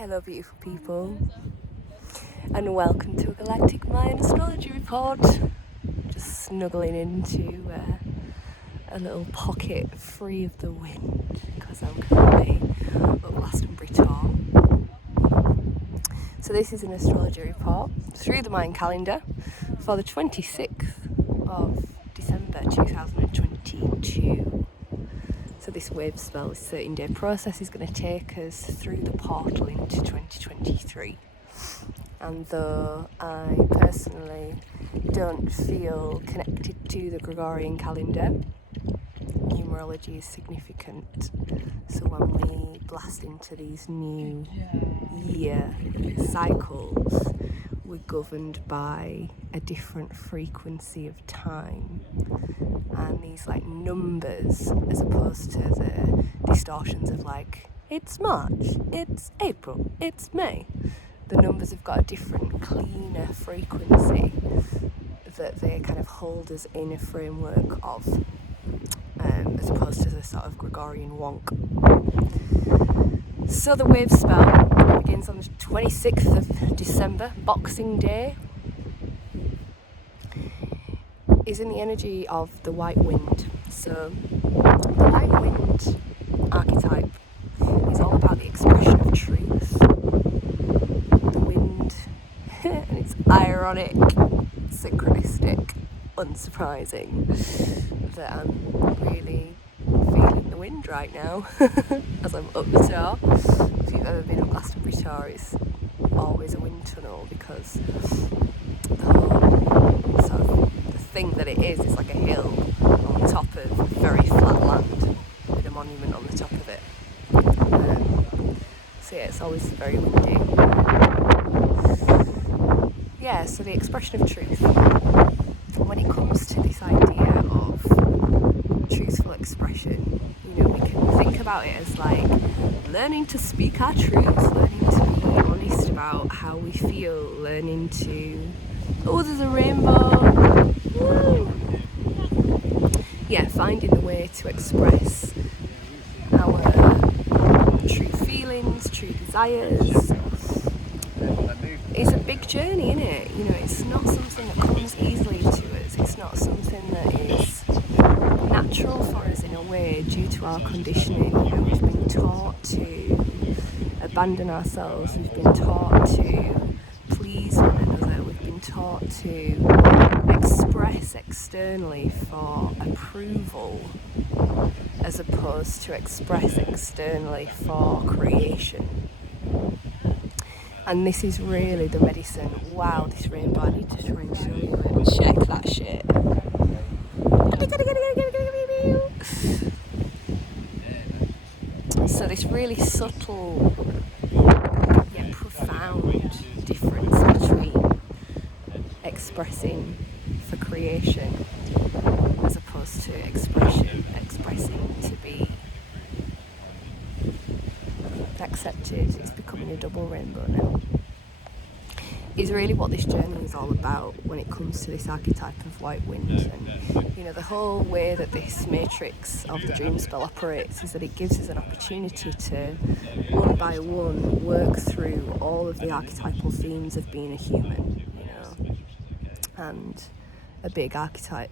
Hello beautiful people, and welcome to a Galactic Mind Astrology Report. Just snuggling into a little pocket free of the wind because I'm currently at Glastonbury tour. So this is an astrology report through the Mayan calendar for the 26th of December 2022. So this Wavespell, this 13-day process, is going to take us through the portal into 2023. And though I personally don't feel connected to the Gregorian calendar, numerology is significant. So when we blast into these new year cycles, we're governed by a different frequency of time. And these like numbers, as opposed to the distortions of like, it's March, it's April, it's May. The numbers have got a different, cleaner frequency that they kind of hold us in a framework of, as opposed to the sort of Gregorian wonk. So the Wavespell begins on the 26th of December, Boxing Day. Is in the energy of the white wind. So the white wind archetype is all about the expression of truth. The wind, and it's ironic, synchronistic, unsurprising that I'm really feeling the wind right now as I'm up the tower. If you've ever been up Glastonbury tower, it's always a wind tunnel because the whole sort of thing that it is like a hill on top of very flat land with a monument on the top of it. So yeah, it's always very windy. Yeah, so the expression of truth. When it comes to this idea of truthful expression, you know, we can think about it as like learning to speak our truth, learning to be honest about how we feel, learning to, oh, there's a rainbow. Woo! Yeah, finding a way to express our true feelings, true desires. It's a big journey, isn't it? You know, it's not something that comes easily to us. It's not something that is natural for us in a way due to our conditioning. You know, we've been taught to abandon ourselves. We've been taught to please one another. We've been taught to express externally for approval as opposed to express externally for creation. And this is really the medicine. Wow, this rainbow, I need to try and show you it. Check that shit. So this really subtle yet profound difference between expressing for creation as opposed to expressing to be accepted. It's becoming a double rainbow now. Is really what this journey is all about when it comes to this archetype of white wind. And you know, the whole way that this matrix of the Dreamspell operates is that it gives us an opportunity to one by one work through all of the archetypal themes of being a human, you know. And a big archetype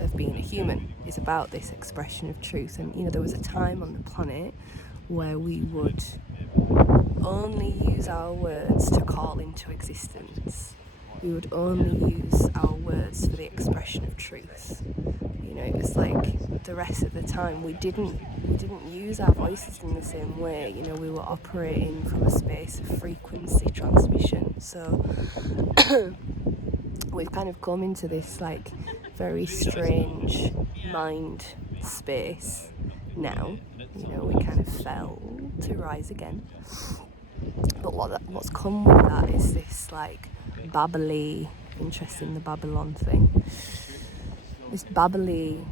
of being a human is about this expression of truth. And you know, there was a time on the planet where we would only use our words to call into existence. We would only use our words for the expression of truth. You know, it was like the rest of the time we didn't use our voices in the same way. You know, we were operating from a space of frequency transmission. So we've kind of come into this like very strange mind space now. You know, we kind of fell to rise again. But what's come with that is this like babbly, interesting, the Babylon thing. This babbly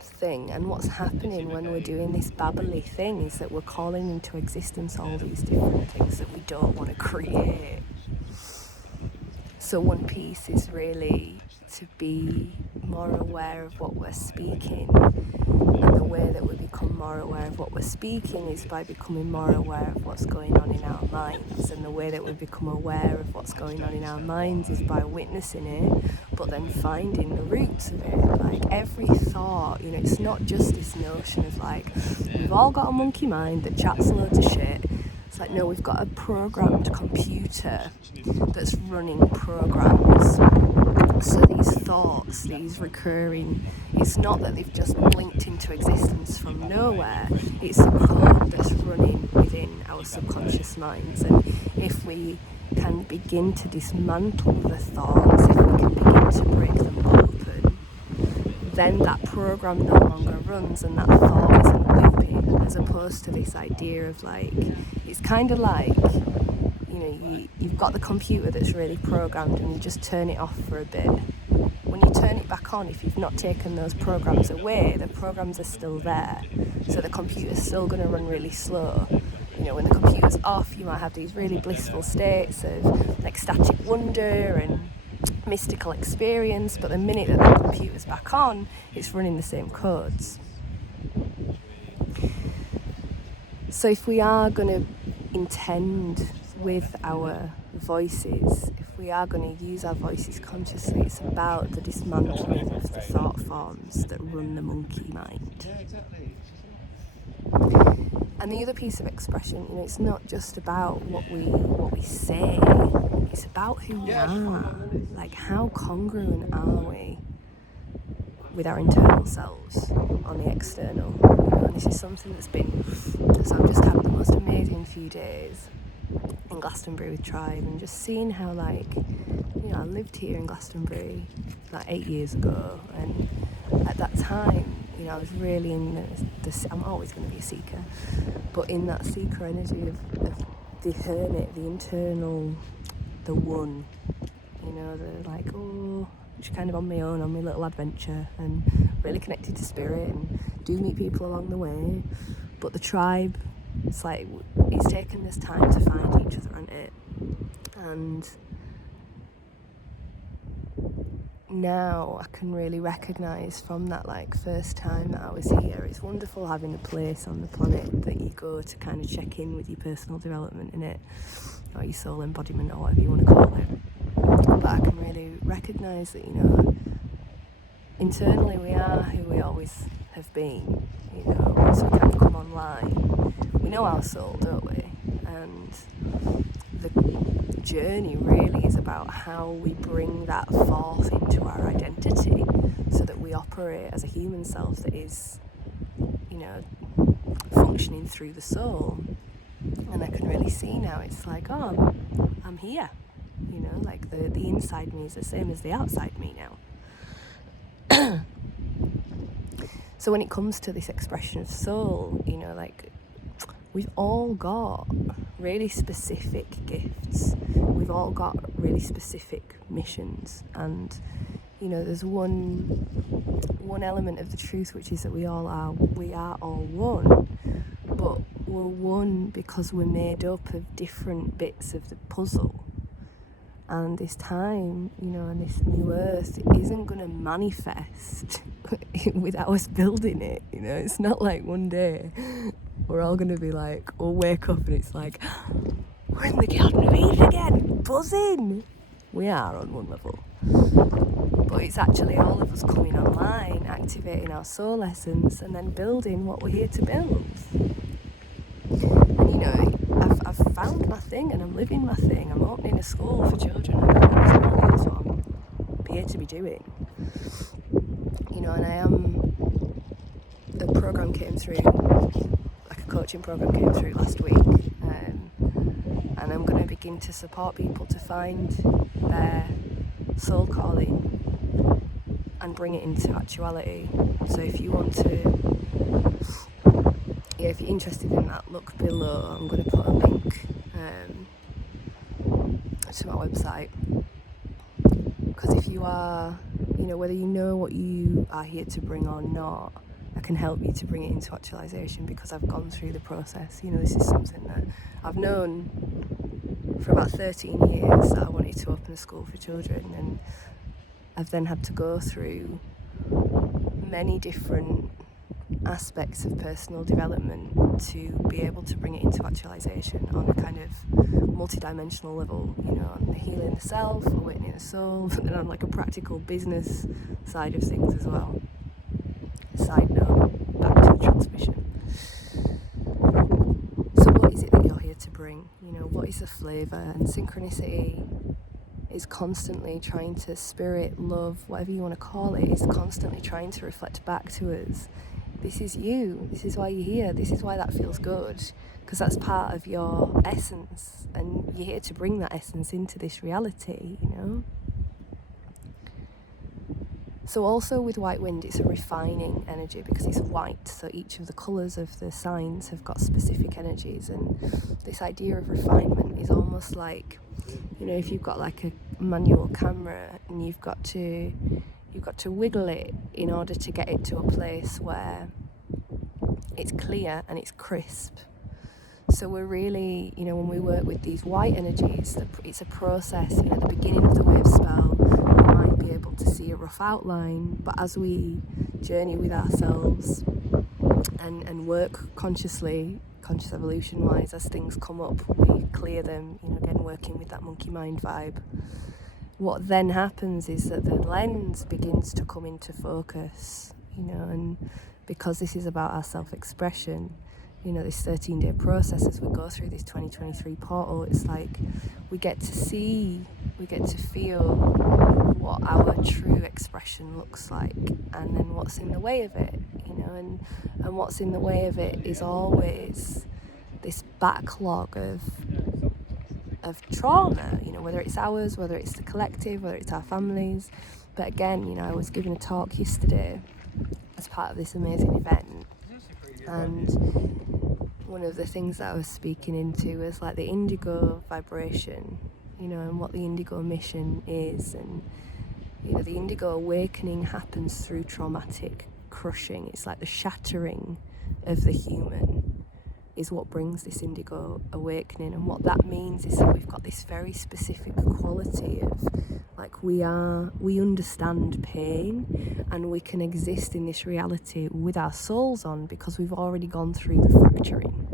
thing, and what's happening when we're doing this babbly thing is that we're calling into existence all these different things that we don't want to create. So one piece is really to be more aware of what we're speaking And the way that we become more aware of what we're speaking is by becoming more aware of what's going on in our minds. And the way that we become aware of what's going on in our minds is by witnessing it, but then finding the roots of it. Like every thought, it's not just this notion of like, we've all got a monkey mind that chats loads of shit. It's like, no, we've got a programmed computer that's running programs. So these thoughts, these recurring, it's not that they've just blinked into existence from nowhere, it's a code that's running within our subconscious minds. And if we can begin to dismantle the thoughts, if we can begin to break them open, then that program no longer runs and that thought isn't looping, as opposed to this idea of like, it's kind of like, you've got the computer that's really programmed and you just turn it off for a bit. When you turn it back on, if you've not taken those programs away, the programs are still there. So the computer's still going to run really slow. When the computer's off, you might have these really blissful states of ecstatic wonder and mystical experience, but the minute that the computer's back on, it's running the same codes. So if we are going to intend with our voices, if we are going to use our voices consciously, it's about the dismantling of the thought forms that run the monkey mind. And the other piece of expression, it's not just about what we say, it's about who we are. Like, how congruent are we with our internal selves on the external? And this is something that's been, so I've just had the most amazing few days in Glastonbury with Tribe, and just seeing how I lived here in Glastonbury 8 years ago, and at that time, I was really in I'm always going to be a seeker, but in that seeker energy of the hermit, the internal, the one, just kind of on my own, on my little adventure, and really connected to spirit, and do meet people along the way. But the tribe, it's like, it's taken this time to find each other, hasn't it? And now I can really recognise from that first time that I was here, it's wonderful having a place on the planet that you go to kind of check in with your personal development in it, or your soul embodiment, or whatever you want to call it. But I can really recognise that, internally we are who we always have been. Once we kind of come online, we know our soul, don't we? And the journey really is about how we bring that forth into our identity, so that we operate as a human self that is, functioning through the soul. And I can really see now, it's like, oh, I'm here. The inside me is the same as the outside me now. So when it comes to this expression of soul, we've all got really specific gifts. We've all got really specific missions. And, there's one element of the truth, which is that we are all one. But we're one because we're made up of different bits of the puzzle. And this time, and this new earth isn't going to manifest without us building it. It's not like one day we're all going to be like, we'll wake up and it's like, we're in the Garden of Eden again, buzzing. We are on one level. But it's actually all of us coming online, activating our soul essence, and then building what we're here to build. And I've found my thing, and I'm living my thing. I'm opening a school for children, and that's what I'm here to be doing. And a program came through, a coaching program came through last week, and I'm going to begin to support people to find their soul calling and bring it into actuality. So if you want to, if you're interested in that, look below. I'm going to put a link to my website, because if you are, whether you know what you are here to bring or not, I can help you to bring it into actualization, because I've gone through the process. This is something that I've known for about 13 years, that I wanted to open a school for children, and I've then had to go through many different aspects of personal development to be able to bring it into actualization on a kind of multi-dimensional level, you know, on the healing the self, awakening the soul, and then on like a practical business side of things as well. Side note, back to the transmission. So what is it that you're here to bring? You know, what is the flavour? And synchronicity is constantly trying to, spirit, love, whatever you want to call it, is constantly trying to reflect back to us. This is you. This is why you're here. This is why that feels good. Because that's part of your essence. And you're here to bring that essence into this reality, you know? So also with white wind, it's a refining energy because it's white. So each of the colours of the signs have got specific energies. And this idea of refinement is almost like, you know, if you've got like a manual camera and you've got to wiggle it in order to get it to a place where it's clear and it's crisp. So we're really, you know, when we work with these white energies, it's a process. You know, at the beginning of the Wavespell, we might be able to see a rough outline, but as we journey with ourselves and work consciously, conscious evolution wise, as things come up, we clear them, you know, again working with that monkey mind vibe. What then happens is that the lens begins to come into focus, you know, and because this is about our self-expression, you know, this 13-day process as we go through this 2023 portal, it's like we get to see, we get to feel what our true expression looks like, and then what's in the way of it, you know, and what's in the way of it is always this backlog of trauma, you know, whether it's ours, whether it's the collective, whether it's our families. But again, you know, I was giving a talk yesterday as part of this amazing event, and one of the things that I was speaking into was like the indigo vibration, you know, and what the indigo mission is. And you know, the indigo awakening happens through traumatic crushing. It's like the shattering of the human is what brings this indigo awakening. And what that means is that we've got this very specific quality of like we understand pain, and we can exist in this reality with our souls on because we've already gone through the fracturing.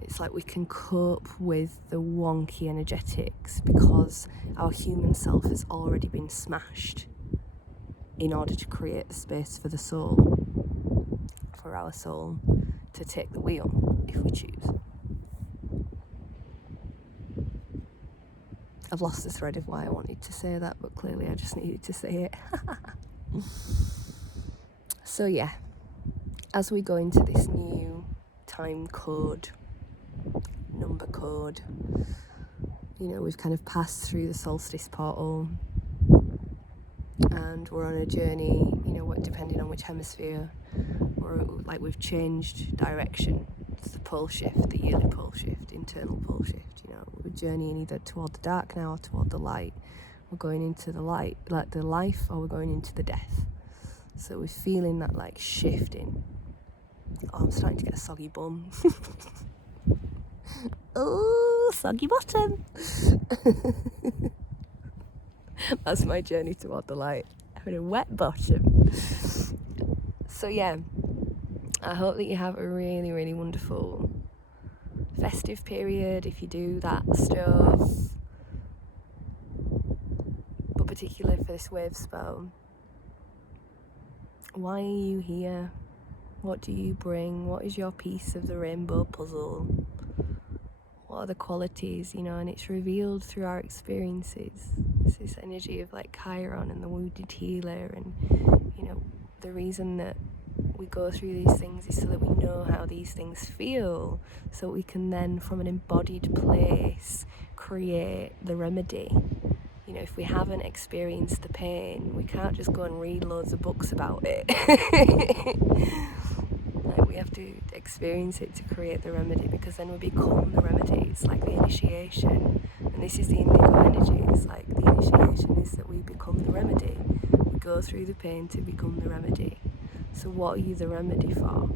It's like we can cope with the wonky energetics because our human self has already been smashed in order to create the space for the soul, for our soul to take the wheel if we choose. I've lost the thread of why I wanted to say that, but clearly I just needed to say it. So yeah, as we go into this new time code, number code, you know, we've kind of passed through the solstice portal and we're on a journey, you know, depending on which hemisphere, we've changed direction. It's the pole shift, the yearly pole shift, internal pole shift, you know, we're journeying either toward the dark now or toward the light. We're going into the light, like the life, or we're going into the death. So we're feeling that like shifting. Oh, I'm starting to get a soggy bum. Oh, soggy bottom. That's my journey toward the light. Having a wet bottom. So yeah, I hope that you have a really, really wonderful festive period if you do that stuff. But particularly for this Wavespell, why are you here? What do you bring? What is your piece of the rainbow puzzle? What are the qualities, you know? And it's revealed through our experiences. It's this energy of like Chiron and the wounded healer, and you know, the reason that we go through these things is so that we know how these things feel, so we can then from an embodied place create the remedy. You know, if we haven't experienced the pain, we can't just go and read loads of books about it. Like, we have to experience it to create the remedy, because then we become the remedy. It's like the initiation, and this is the indigo energy. It's like the initiation is that we become the remedy. We go through the pain to become the remedy. So what are you the remedy for?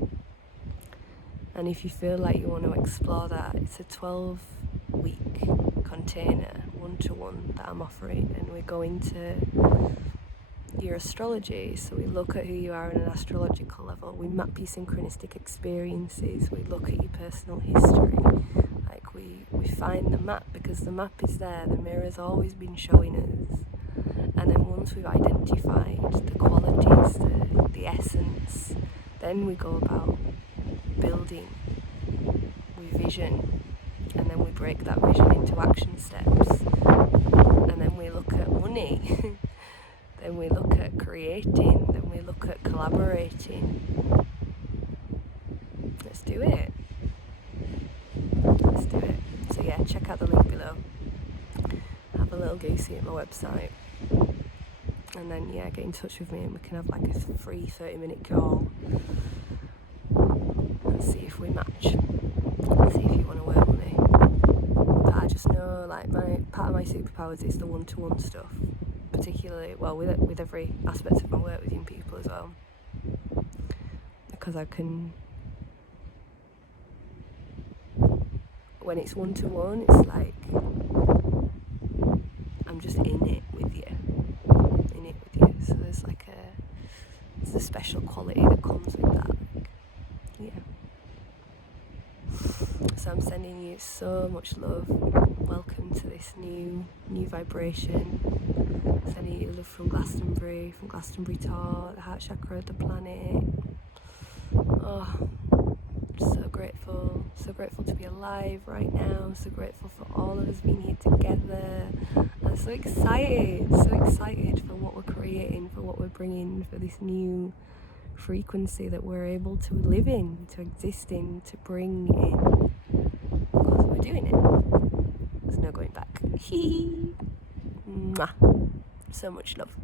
And if you feel like you want to explore that, it's a 12-week container, 1-to-1, that I'm offering, and we're going to your astrology. So we look at who you are on an astrological level. We map your synchronistic experiences. We look at your personal history. Like we find the map, because the map is there. The mirror's always been showing us. And then once we've identified the qualities, the essence, then we go about building. We vision, and then we break that vision into action steps. And then we look at money. Then we look at creating. Then we look at collaborating. Let's do it. Let's do it. So yeah, check out the link below. Have a little goosey at my website. And then yeah, get in touch with me and we can have like a free 30-minute call and see if we match. And see if you want to work with me. But I just know like part of my superpowers is the one-to-one stuff. Particularly, well, with every aspect of my work with young people as well, because I can, when it's one-to-one, it's like I'm just in it with you, so there's like a special quality that comes with that, like, yeah. So I'm sending you so much love. Welcome to this new vibration. Sending you love from Glastonbury Tor, the heart chakra of the planet. Oh, so grateful to be alive right now. So grateful for all of us being here together. I'm so excited for what we're creating, for what we're bringing, for this new frequency that we're able to live in, to exist in, to bring in. Because we're doing it. There's no going back. Mwah. So much love.